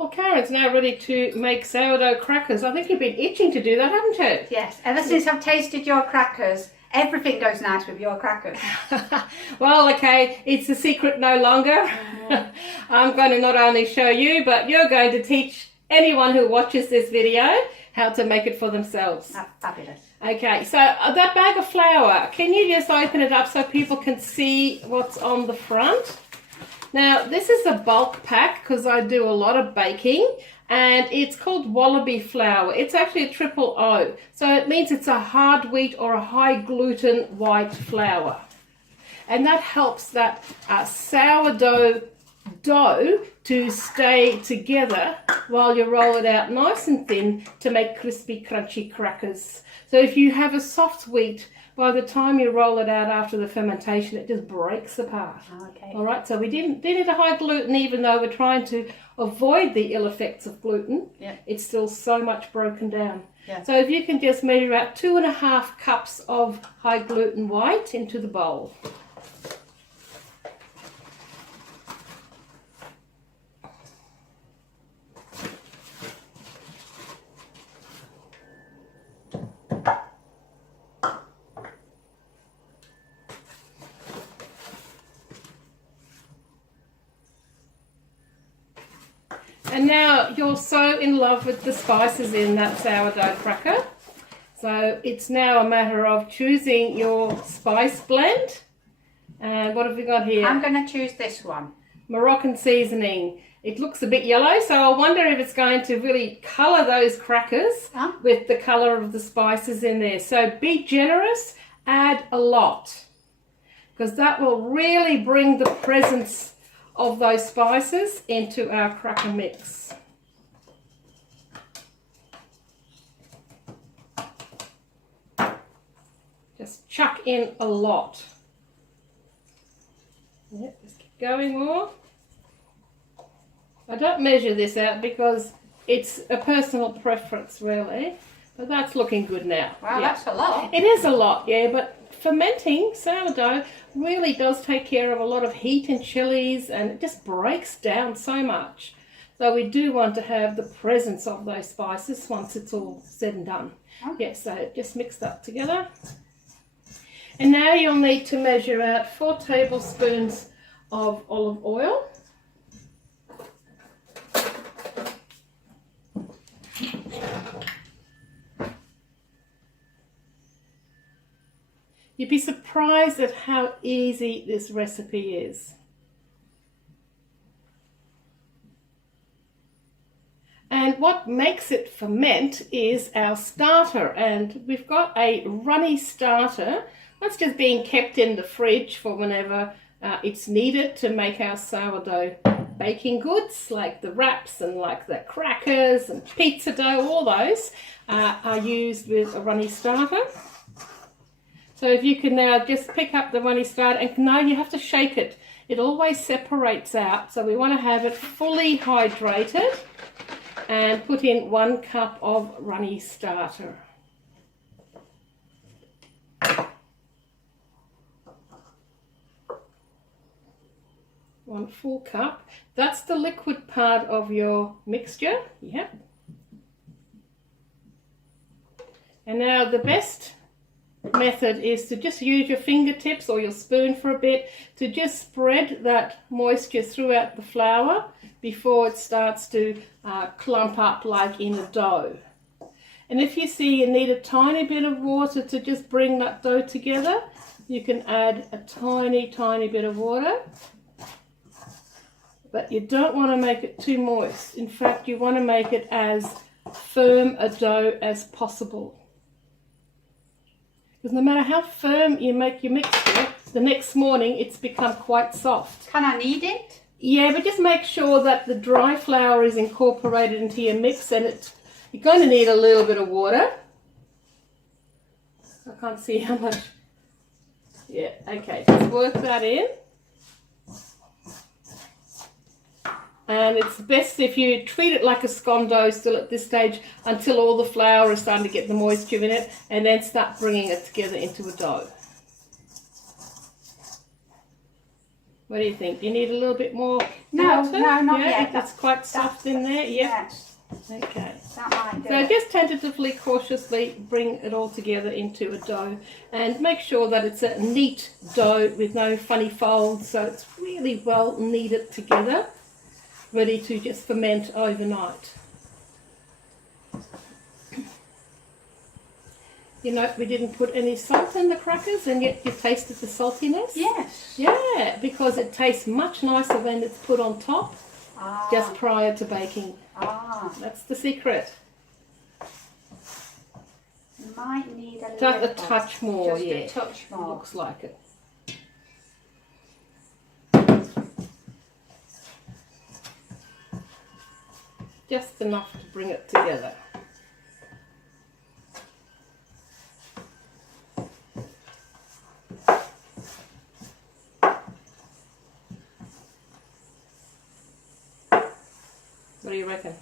Well, Karen's now ready to make sourdough crackers. I think you've been itching to do that, haven't you? Yes, ever since I've tasted your crackers, everything goes nice with your crackers. Well, okay, it's a secret no longer. I'm going to not only show you, but you're going to teach anyone who watches this video how to make it for themselves. That's fabulous. Okay, so that bag of flour, can you just open it up so people can see what's on the front? Now, this is a bulk pack because I do a lot of baking, and it's called Wallaby flour. It's actually a triple O, so it means it's a hard wheat or a high gluten white flour. And that helps that sourdough dough to stay together while you roll it out nice and thin to make crispy, crunchy crackers. So if you have a soft wheat, by the time you roll it out after the fermentation, it just breaks apart. Okay. All right, so we did it a high gluten, even though we're trying to avoid the ill effects of gluten. Yeah. It's still so much broken down. Yeah. So if you can just measure out 2.5 cups of high gluten white into the bowl. And now you're so in love with the spices in that sourdough cracker. So it's now a matter of choosing your spice blend. And what have we got here? I'm going to choose this one. Moroccan seasoning. It looks a bit yellow, so I wonder if it's going to really colour those crackers with the colour of the spices in there. So be generous, add a lot, because that will really bring the presence of those spices into our cracker mix. Just chuck in a lot. Yep, just keep going more. I don't measure this out because it's a personal preference really, but that's looking good now. Wow, yeah. That's a lot. It is a lot, yeah, but fermenting sourdough really does take care of a lot of heat and chilies, and it just breaks down so much. So we do want to have the presence of those spices once it's all said and done. Okay. Yeah, so just mix that together. And now you'll need to measure out 4 tablespoons of olive oil. You'd be surprised at how easy this recipe is. And what makes it ferment is our starter, and we've got a runny starter that's just being kept in the fridge for whenever it's needed to make our sourdough baking goods, like the wraps and like the crackers and pizza dough. All those are used with a runny starter. So if you can now just pick up the runny starter, and now you have to shake it. It always separates out, so we want to have it fully hydrated, and put in 1 cup of runny starter. One full cup. That's the liquid part of your mixture. Yep. And now the best method is to just use your fingertips or your spoon for a bit to just spread that moisture throughout the flour before it starts to clump up like in a dough. And if you see you need a tiny bit of water to just bring that dough together, you can add a tiny bit of water. But you don't want to make it too moist. In fact, you want to make it as firm a dough as possible. Because no matter how firm you make your mixture, the next morning it's become quite soft. Can I knead it? Yeah, but just make sure that the dry flour is incorporated into your mix, and you're going to need a little bit of water. I can't see how much. Yeah, okay, just work that in. And it's best if you treat it like a scone dough still at this stage until all the flour is starting to get the moisture in it, and then start bringing it together into a dough. What do you think? Do you need a little bit more No, butter? no, not yeah, yet. It's quite soft in there. Yep. Yes, Okay. that might do So it. just tentatively, cautiously bring it all together into a dough and make sure that it's a neat dough with no funny folds, so it's really well kneaded together, ready to just ferment overnight. You know, we didn't put any salt in the crackers and yet you tasted the saltiness? Yes. Yeah, because it tastes much nicer when it's put on top just prior to baking. That's the secret. Might need a Just little a touch more, just yeah. a touch more. Looks like it. Just enough to bring it together. What do you reckon?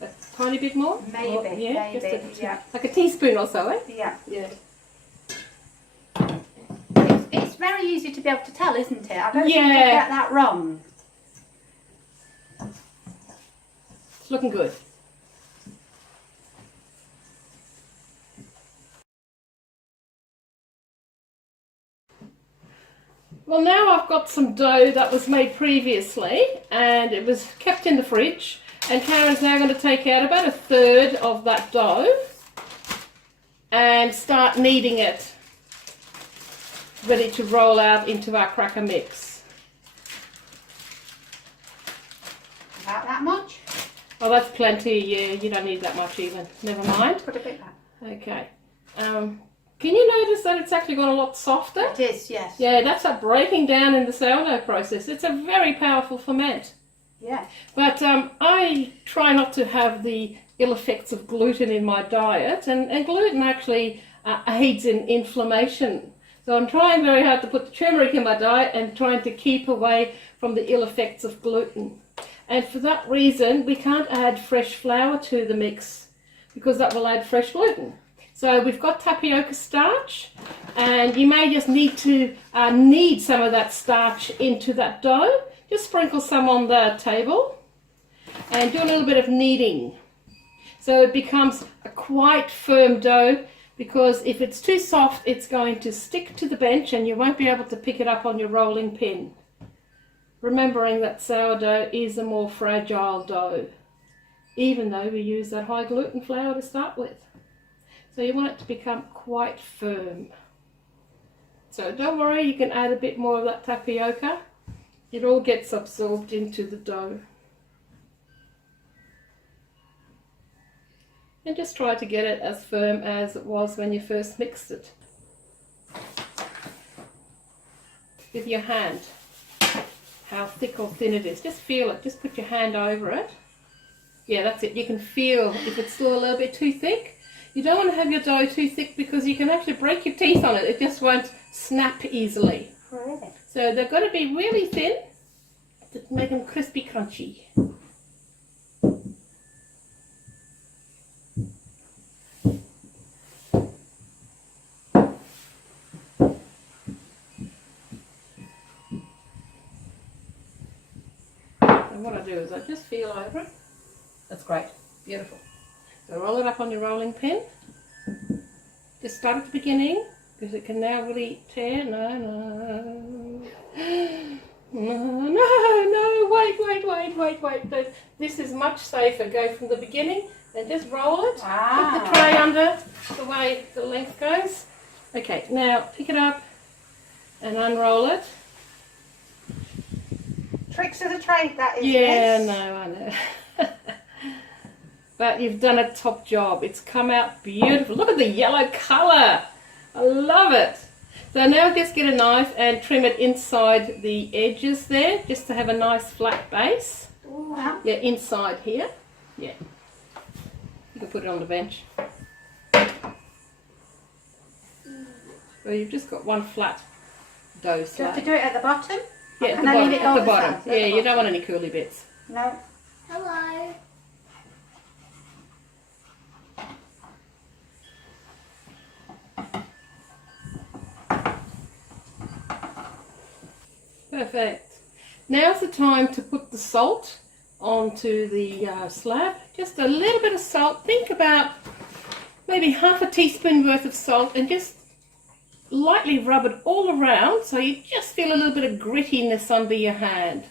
A tiny bit more? Maybe, Or, yeah, maybe, just yeah. like a teaspoon or so, eh? Yeah. Yeah. It's very easy to be able to tell, isn't it? I don't think Yeah. I get that wrong. It's looking good. Well, now I've got some dough that was made previously and it was kept in the fridge, and Karen's now going to take out about a third of that dough and start kneading it ready to roll out into our cracker mix. About that much? Oh, that's plenty. Yeah, you don't need that much even. Never mind. Put a bit back. Okay. Can you notice that it's actually got a lot softer? It is, yes. Yeah, that's a breaking down in the sourdough process. It's a very powerful ferment. Yeah. But I try not to have the ill effects of gluten in my diet, and gluten actually aids in inflammation. So I'm trying very hard to put the turmeric in my diet and trying to keep away from the ill effects of gluten. And for that reason, we can't add fresh flour to the mix because that will add fresh gluten. So we've got tapioca starch, and you may just need to knead some of that starch into that dough. Just sprinkle some on the table and do a little bit of kneading. So it becomes a quite firm dough, because if it's too soft, it's going to stick to the bench and you won't be able to pick it up on your rolling pin. Remembering that sourdough is a more fragile dough, even though we use that high gluten flour to start with. So you want it to become quite firm. So don't worry, you can add a bit more of that tapioca. It all gets absorbed into the dough. And just try to get it as firm as it was when you first mixed it. With your hand, how thick or thin it is. Just feel it, just put your hand over it. Yeah, that's it. You can feel if it's still a little bit too thick. You don't want to have your dough too thick because you can actually break your teeth on it. It just won't snap easily. Really? So they've got to be really thin to make them crispy crunchy. And what I do is I just feel over it. That's great. Beautiful. So roll it up on your rolling pin. Just start at the beginning, because it can now really tear. No. Wait. This is much safer. Go from the beginning and just roll it. Put the tray under the way the length goes. Okay, now pick it up and unroll it. Tricks of the trade, that is. Yeah, yes. no, I know. But you've done a top job. It's come out beautiful. Look at the yellow colour. I love it. So now just get a knife and trim it inside the edges there, just to have a nice flat base. Wow. Yeah, inside here. Yeah. You can put it on the bench. So you've just got one flat dough Do you slab. have to do it at the bottom? Yeah, at And the then bottom. leave it At all the the bottom. sides, at Yeah, the you don't want any curly bits. No. Hello. Perfect. Now's the time to put the salt onto the slab. Just a little bit of salt. Think about maybe half a teaspoon worth of salt, and just lightly rub it all around so you just feel a little bit of grittiness under your hand.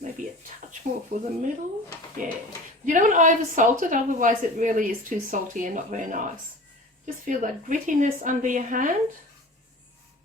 Maybe a touch more for the middle. Yeah. You don't want to over salt it, otherwise it really is too salty and not very nice. Just feel that grittiness under your hand.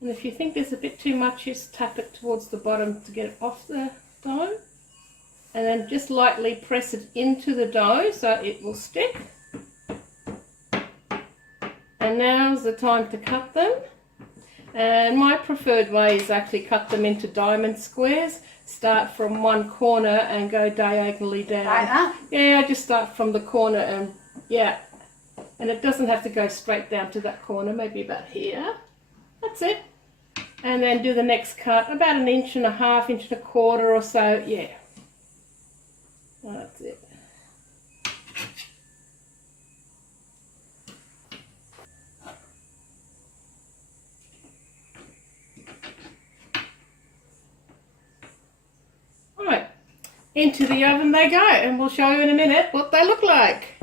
And if you think there's a bit too much, just tap it towards the bottom to get it off the dough. And then just lightly press it into the dough so it will stick. And now's the time to cut them. And my preferred way is actually cut them into diamond squares. Start from one corner and go diagonally down. Like that? Yeah, I just start from the corner and yeah. And it doesn't have to go straight down to that corner, maybe about here. That's it. And then do the next cut, about 1.5 inches, 1.25 inches or so, yeah. That's it. Right, into the oven they go, and we'll show you in a minute what they look like.